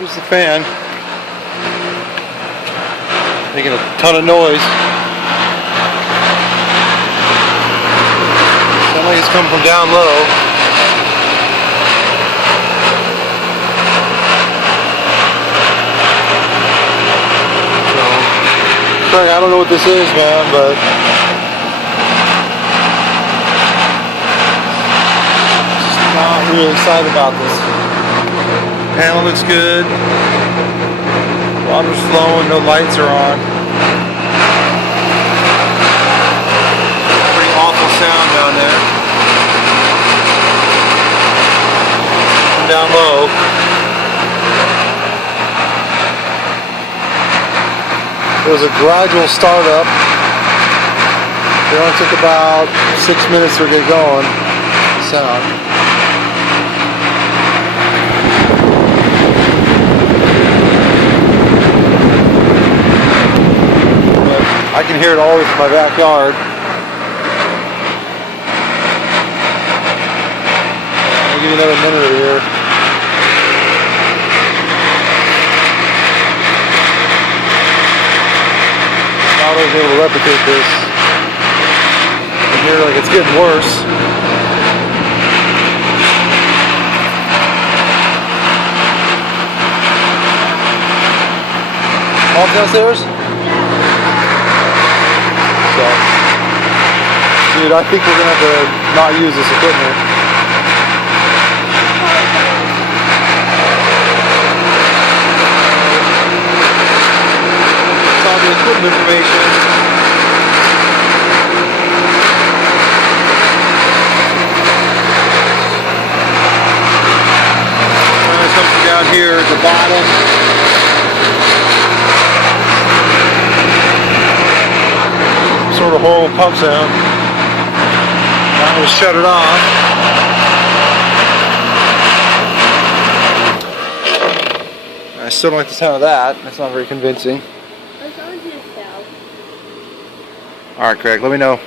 Here's the fan. Making a ton of noise. Sounds like it's coming from down low. So, sorry, I don't know what this is, man, but just not really excited about this. Panel looks good. Water's flowing, no lights are on. Pretty awful sound down there. Down low. It was a gradual startup. It only took about 6 minutes to get going. Sound. I can hear it all the way from my backyard. I'll give you another minute here. Not always able to replicate this. I hear like it's getting worse. Mom's downstairs? Dude, I think we're gonna have to not use this equipment. That's all the equipment information. Something down here at the bottom. Sort of horrible pump sound. Now we'll shut it off. I still don't like the sound of that. That's not very convincing. Alright, Craig, let me know.